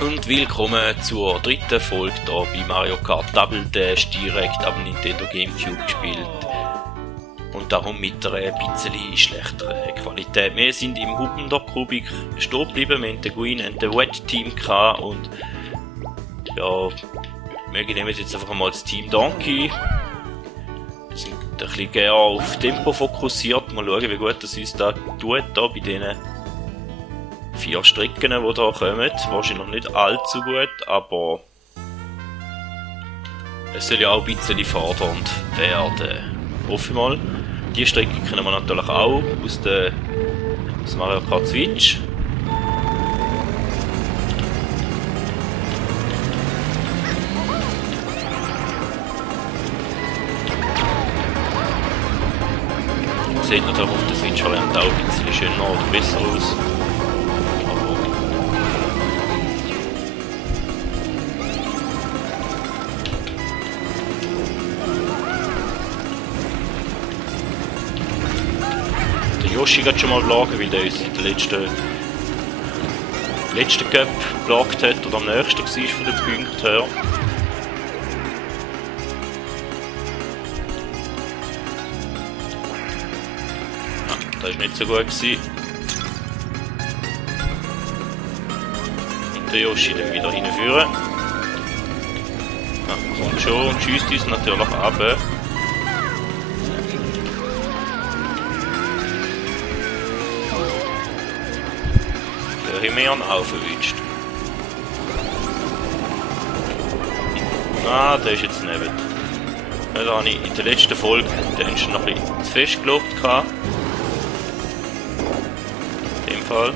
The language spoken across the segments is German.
Und willkommen zur dritten Folge hier bei Mario Kart Double Dash, direkt am Nintendo GameCube gespielt. Und darum mit einer bisschen schlechteren Qualität. Wir sind im Hupendock-Kubik stehen geblieben, wir hatten den Green und den Wet Team gehabt und ja, wir nehmen jetzt einfach mal das Team Donkey. Wir sind ein bisschen gerne auf Tempo fokussiert, mal schauen wie gut das uns da tut, da bei diesen 4 Strecken, die da kommen. Wahrscheinlich nicht allzu gut, aber es soll ja auch ein bisschen fordernd werden. Hoffe ich mal. Die Strecke kennen wir natürlich auch aus der Mario Kart Switch. Sieht natürlich auf der Switch-Variante auch ein bisschen schöner oder besser aus. Yoshi geht schon mal plagen, weil der uns in der letzten Cup geplagt hat oder am nächsten war von den Punkten her. Ja, das war nicht so gut gewesen. Und der Yoshi dann wieder hinführen. Ja, kommt schon und schießt uns natürlich ab. Mehr aufgewünscht. Ah, der ist jetzt neben. Da habe ich in der letzten Folge den schon noch ein bisschen zu fest gelobt. In dem Fall.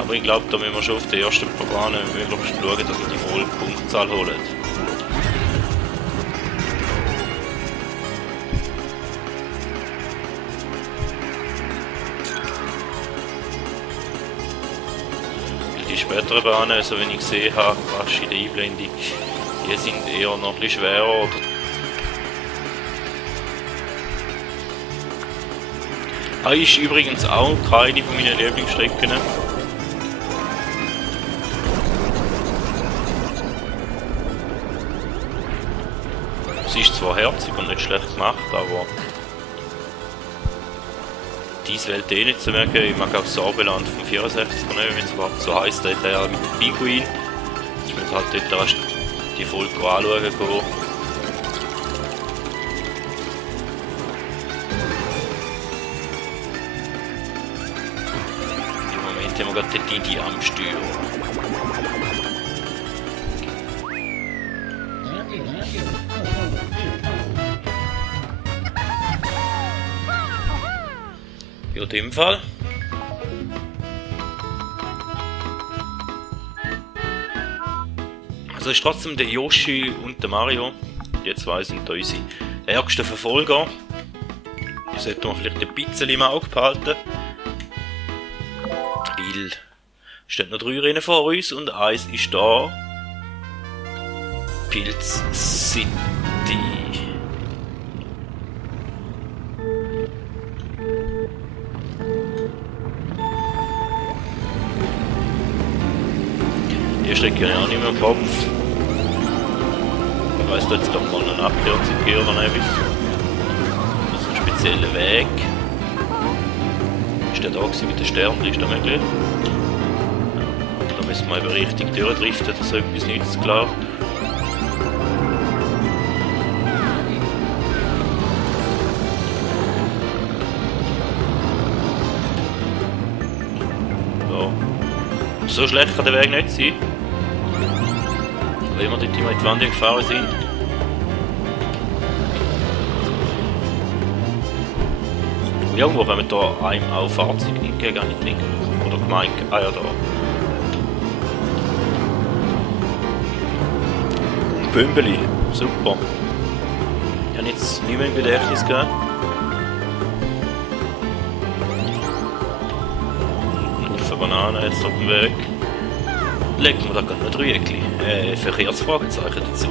Aber ich glaube, da müssen wir schon auf der ersten Bahn möglichst schauen, dass wir die volle Punktzahl holen. Spätere Bahnen, so wie ich gesehen habe, rasch in der Einblendung, die sind eher noch ein bisschen schwerer. Das ist übrigens auch keine von meinen Lieblingsstrecken. Sie ist zwar herzig und nicht schlecht gemacht, aber dies Welt eh nicht zu merken. Ich mag auch das Sorbeland vom 64 nehmen, wenn es überhaupt so heisst, da hat er mit dem Pinguin. Ich muss halt dort erst die Folge anschauen gehen. Im Moment haben wir gerade den Didi am Steuer. In dem Fall. Also ist trotzdem der Yoshi und der Mario, die zwei sind da unsere ärgsten Verfolger. Die sollten wir vielleicht ein bisschen im Auge behalten. Weil es stehen noch 3 Rennen vor uns und eins ist da. Pilz City. Die Strecke habe ich auch nicht mehr im Kopf. Ich weiss da jetzt doch mal eine Abkürzung oder etwas. Das ist ein spezieller Weg. Ist der da mit den Sternen? Ist das möglich? Da müssen wir eben richtig durchdriften, dass so etwas nützt, klar. Ja. So schlecht kann der Weg nicht sein. Wenn wir dort immer in die Wand gefahren sind. Irgendwo kommen da einem auch Fahrzeuge entgegen, nicht denken. Oder gemeint, ah ja da. Pümbeli, super. Ich habe jetzt nicht mehr im Gedächtnis gegeben. Auf eine Banane jetzt auf dem Weg. Legen wir da gerade noch ein Verkehrsfragezeichen dazu.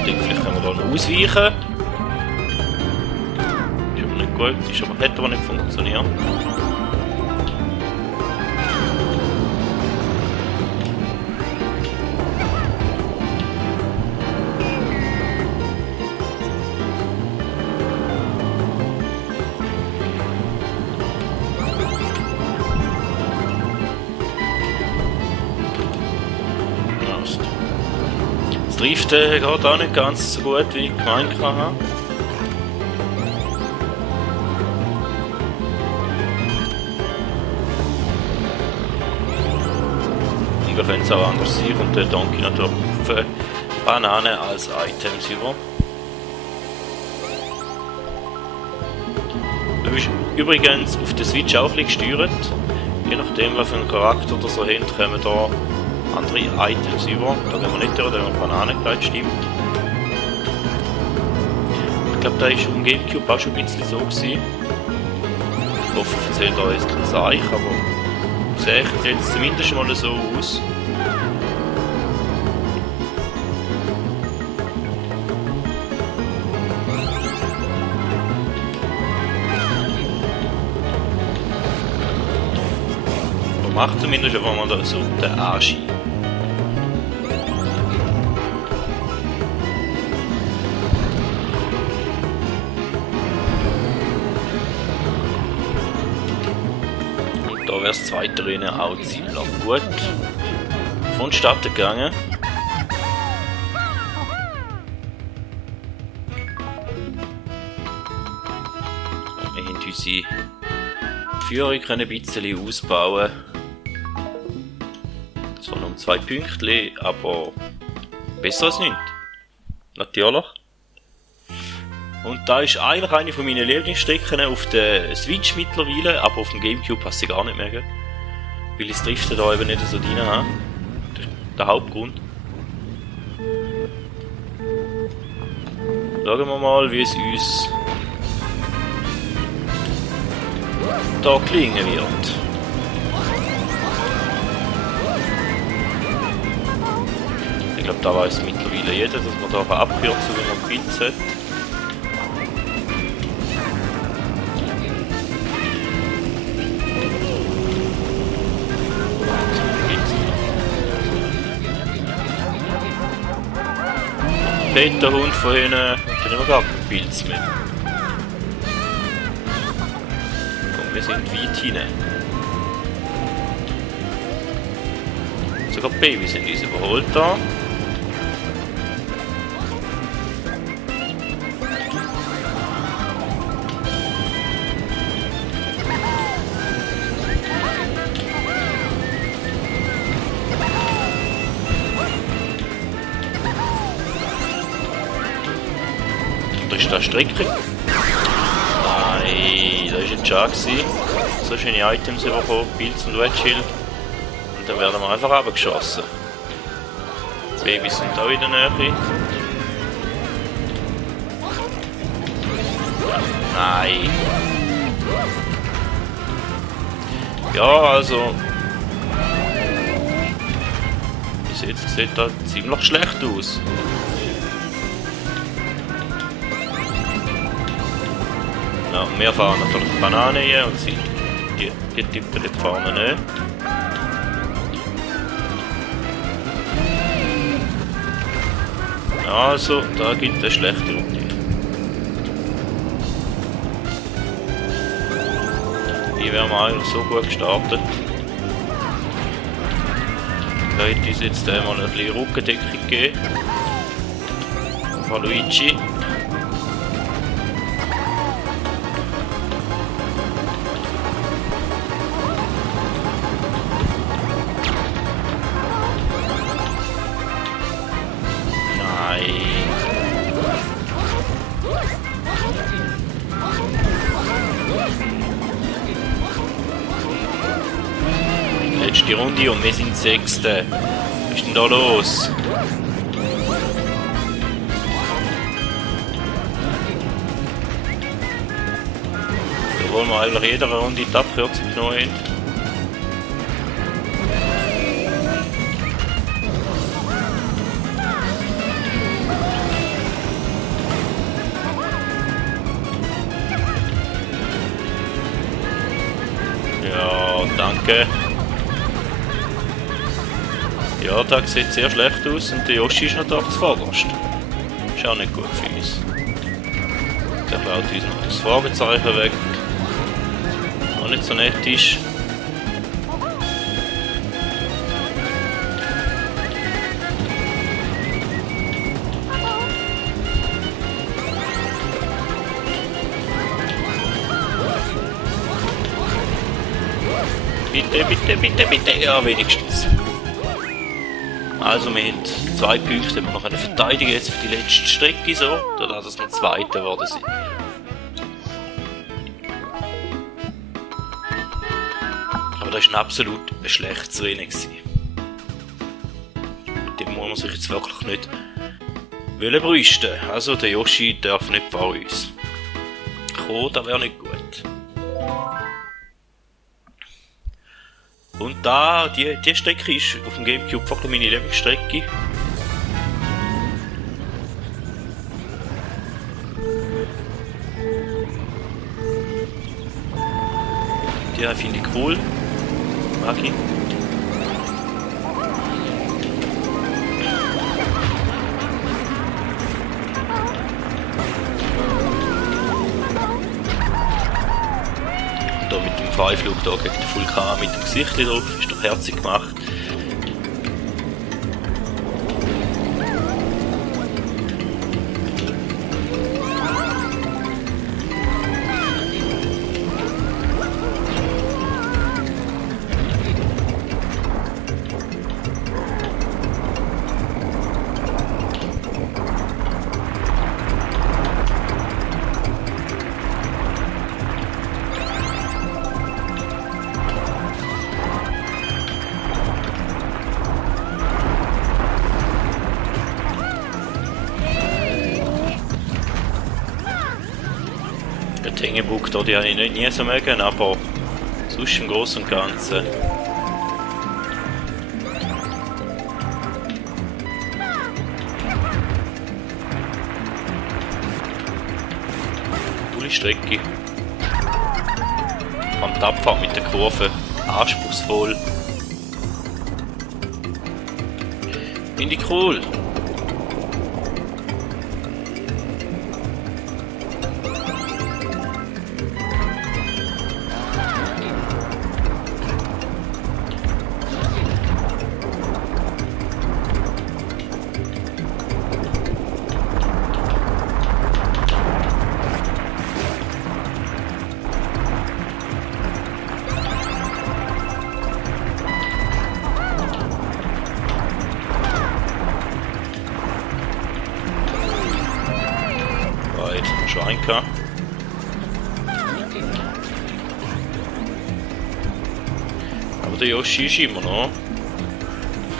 Ich denke, vielleicht können wir da noch ausweichen. Ist gut ist, aber hätte aber nicht funktioniert. Das Driften geht auch nicht ganz so gut, wie ich gemeint habe. Und wir können es auch anders sein und der Donkey natürlich auf Bananen als Items über. Du bist übrigens auf der Switch auch ein bisschen gesteuert. Je nachdem, was für einen Charakter oder so haben, kommen da andere Items über. Da gehen wir nicht durch, da haben wir Bananen gleich stimmt. Ich glaube, da war um Gamecube auch schon ein bisschen so gewesen. Ich hoffe, ich erzähle da jetzt kein Seich, aber sieht jetzt zumindest mal so aus. Macht zumindest einfach mal da so den Arsch. Und da wäre das zweite Rennen auch ziemlich gut vonstatten gegangen. So, wir haben unsere Führung ein bisschen ausbauen. Zwar noch um 2 Pünktchen, aber besser als nichts. Natürlich. Und da ist eigentlich eine von meinen Lieblingsstrecken auf der Switch mittlerweile, aber auf dem Gamecube passt sie gar nicht mehr. Weil ich das Driften da eben nicht so drin habe. Das ist der Hauptgrund. Schauen wir mal, wie es uns da gelingen wird. Ich glaube, da weiß mittlerweile jeder, dass man da abkürzen, wenn man Pizza hat. Der Hund von hinten, dann haben wir gar keinen Pilz mehr. Und wir sind weit hinein. Sogar die Babys sind uns überholt da. Da ist da Strecke. Nein, da ist ein Char gewesen. So schöne Items bekommen, Pilz und Weitschild. Und dann werden wir einfach runtergeschossen. Die Babys sind auch in der Nähe. Nein. Ja, also. Bis jetzt sieht das ziemlich schlecht aus. Ja, und wir fahren natürlich die Banane hier und sie, die tippen dort vorne nicht. Also, da gibt es eine schlechte Route. Die wären wir eigentlich so gut gestartet. Da hätte uns jetzt einmal ein bisschen Rückendeckung gegeben. Von Luigi. Letzte Runde und wir sind Sechste. Was ist denn da los? Da wollen wir eigentlich jede Runde die Abkürzung genommen haben. Danke. Ja, das sieht sehr schlecht aus und der Yoshi ist noch da zuvorderst. Ist auch nicht gut für uns. Der klaut uns noch das Fragezeichen weg. Auch nicht so nett ist. Bitte, bitte, bitte, bitte. Ja, wenigstens. Also wir haben 2 Punkte, die wir noch verteidigen jetzt für die letzte Strecke so, dadurch dass wir Zweiter geworden sind. Aber das war ein absolut schlechtes Rennen. Mit dem muss man sich jetzt wirklich nicht brüsten. Also der Yoshi darf nicht vor uns. Oh, das wäre nicht gut. Und da, die Strecke ist auf dem Gamecube wirklich meine Lieblingsstrecke. Die finde ich cool. Mag ich. Da mit dem Freiflug da gegen den Vulkan mit dem Gesicht drauf, ist doch herzig gemacht. Die Hängebrücke hier, die habe ich nie so mögen, aber sonst im Großen und Ganzen. Coole Strecke. Und die Abfahrt mit der Kurve anspruchsvoll. Finde ich cool. Schweinker. Aber der Yoshi ist immer noch auf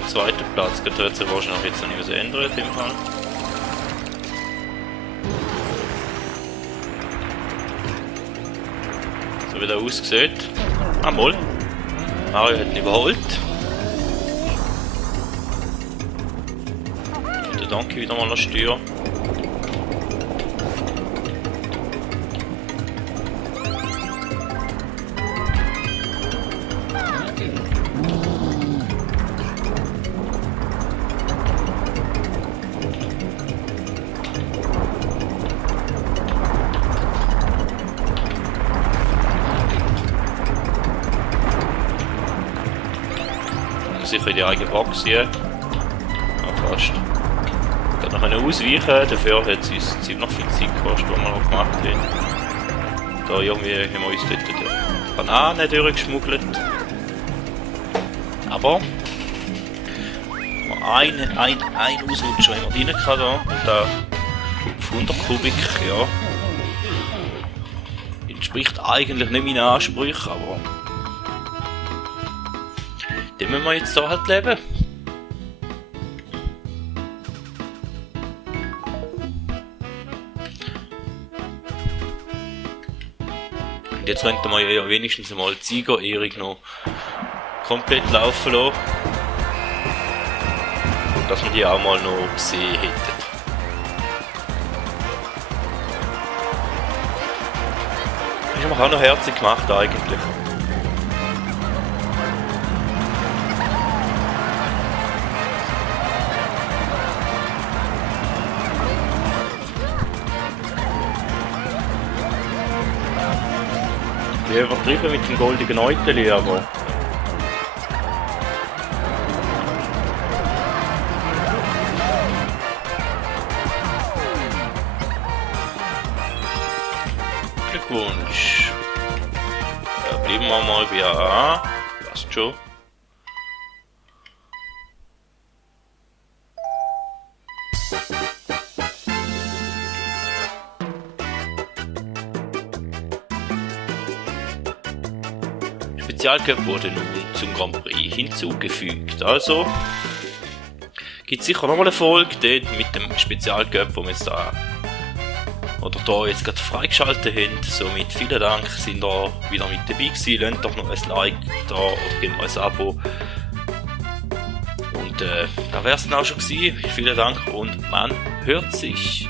dem 2. Platz. Das wird sich wahrscheinlich jetzt noch nicht ändern im Fall. So wie der aussieht. Mal. Mario hat ihn überholt. Der Donkey wieder mal an Steuer. Sicher in die eigene Box hier. Ja, fast. Ich kann noch ausweichen, dafür hat es uns ziemlich viel Zeit gekostet, die wir noch gemacht haben. Da irgendwie haben wir uns dort die Bananen durchgeschmuggelt. Aber ein Ausrutscher, wenn man rein kann da. Und da auf 100 Kubik, ja. Entspricht eigentlich nicht meinen Ansprüchen, aber dem müssen wir jetzt da halt leben. Und jetzt könnten wir ja wenigstens einmal die Siegerehrung noch komplett laufen lassen. Dass wir die auch mal noch gesehen hätten. Das ist mir auch noch herzig gemacht eigentlich. bisschen übertrieben mit dem goldenen Euteli, aber... Glückwunsch. Bleiben wir mal bei A. Passt schon. Spezialcup wurde nun zum Grand Prix hinzugefügt. Also gibt es sicher nochmal eine Folge dort mit dem Spezialcup, wo wir jetzt da oder da jetzt gerade freigeschaltet haben. Somit vielen Dank, sind da wieder mit dabei gewesen. Lasst doch noch ein Like da oder gebt mal ein Abo. Und da wäre es dann auch schon gewesen. Vielen Dank und man hört sich.